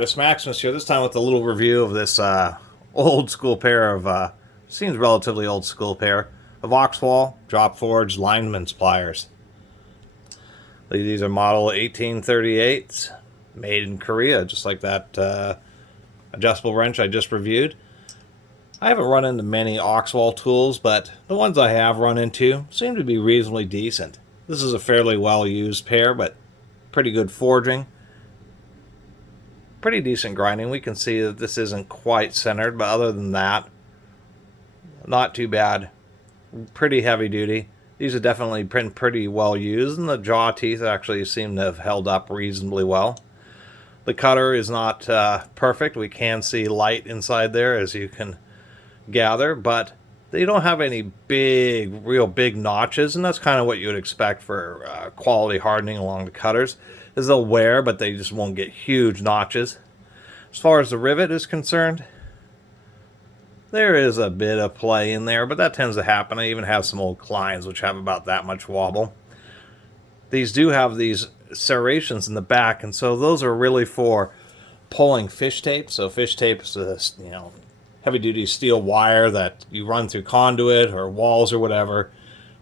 Catus, Maximus here, this time with a little review of this old school pair of, seems relatively old school pair, of Oxwall drop forged Linemen's pliers. These are model 1838s, made in Korea, just like that adjustable wrench I just reviewed. I haven't run into many Oxwall tools, but the ones I have run into seem to be reasonably decent. This is a fairly well used pair, but pretty good forging. Pretty decent grinding. We can see that this isn't quite centered, but other than that, not too bad. Pretty heavy duty. These have definitely been pretty well used, and the jaw teeth actually seem to have held up reasonably well. The cutter is not perfect. We can see light inside there, as you can gather, but they don't have any real big notches, and that's kind of what you would expect for quality hardening along the cutters. Is they'll wear, but they just won't get huge notches. As far as the rivet is concerned, there is a bit of play in there, but that tends to happen. I even have some old Kleins which have about that much wobble. These do have these serrations in the back, and so those are really for pulling fish tape. So fish tape is a heavy-duty steel wire that you run through conduit or walls or whatever,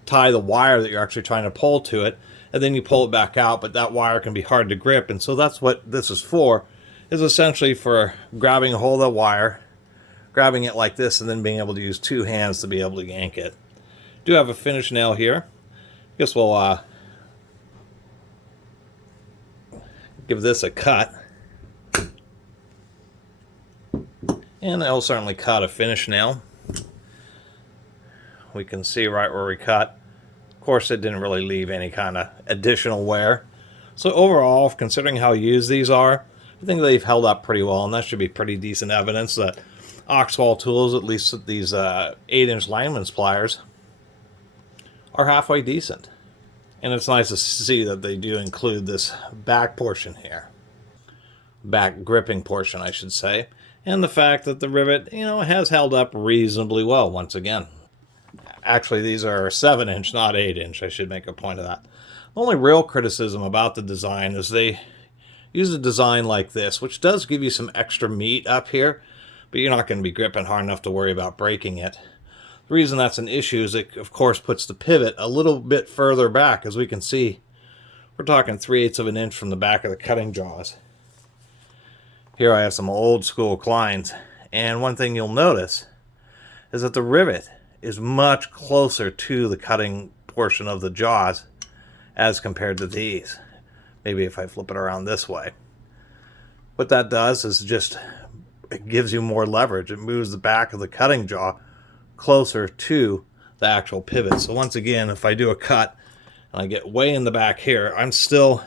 tie the wire that you're actually trying to pull to it, and then you pull it back out, but that wire can be hard to grip, and so that's what this is for, is essentially for grabbing a hold of the wire, grabbing it like this, and then being able to use two hands to be able to yank it. Do have a finish nail here. Guess we'll give this a cut. And I'll certainly cut a finish nail. We can see right where we cut. Of course, it didn't really leave any kind of additional wear. So overall, considering how used these are, I think they've held up pretty well, and that should be pretty decent evidence that Oxwall tools, at least these 8-inch Linemen's pliers, are halfway decent. And it's nice to see that they do include this back portion here. Back gripping portion, I should say. And the fact that the rivet, has held up reasonably well once again. Actually, these are 7-inch, not 8-inch. I should make a point of that. The only real criticism about the design is they use a design like this, which does give you some extra meat up here, but you're not going to be gripping hard enough to worry about breaking it. The reason that's an issue is it, of course, puts the pivot a little bit further back. As we can see, we're talking 3/8 of an inch from the back of the cutting jaws. Here I have some old school Kleins, and one thing you'll notice is that the rivet is much closer to the cutting portion of the jaws as compared to these. Maybe if I flip it around this way. What that does is it gives you more leverage. It moves the back of the cutting jaw closer to the actual pivot. So once again, if I do a cut and I get way in the back here, I'm still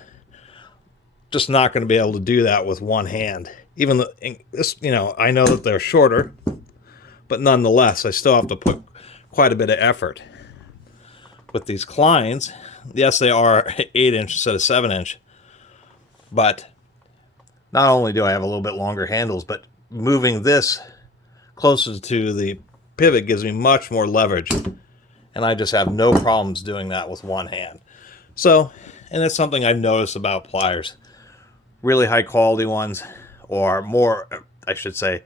just not going to be able to do that with one hand. Even though this, I know that they're shorter, but nonetheless, I still have to put quite a bit of effort. With these Kleins, yes, they are 8-inch instead of 7-inch, but not only do I have a little bit longer handles, but moving this closer to the pivot gives me much more leverage, and I just have no problems doing that with one hand. So, and it's something I've noticed about pliers. Really high quality ones, or more, I should say,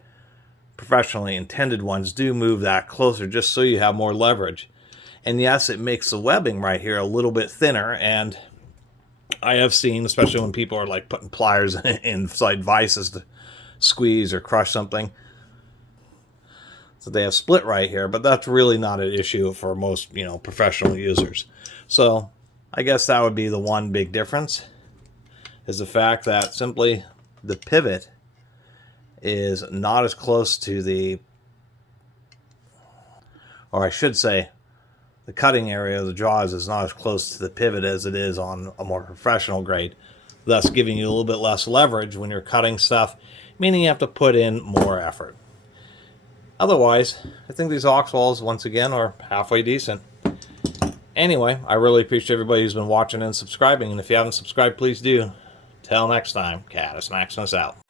professionally intended ones, do move that closer just so you have more leverage. And yes, it makes the webbing right here a little bit thinner, and I have seen, especially when people are like putting pliers inside vices to squeeze or crush something, so they have split right here, but that's really not an issue for most, professional users. So I guess that would be the one big difference, is the fact that simply the pivot is not as close to the, or I should say, the cutting area of the jaws is not as close to the pivot as it is on a more professional grade, thus giving you a little bit less leverage when you're cutting stuff, meaning you have to put in more effort. Otherwise, I think these Oxwalls, once again, are halfway decent. Anyway, I really appreciate everybody who's been watching and subscribing, and if you haven't subscribed, please do. Till next time, Catus Maximus out.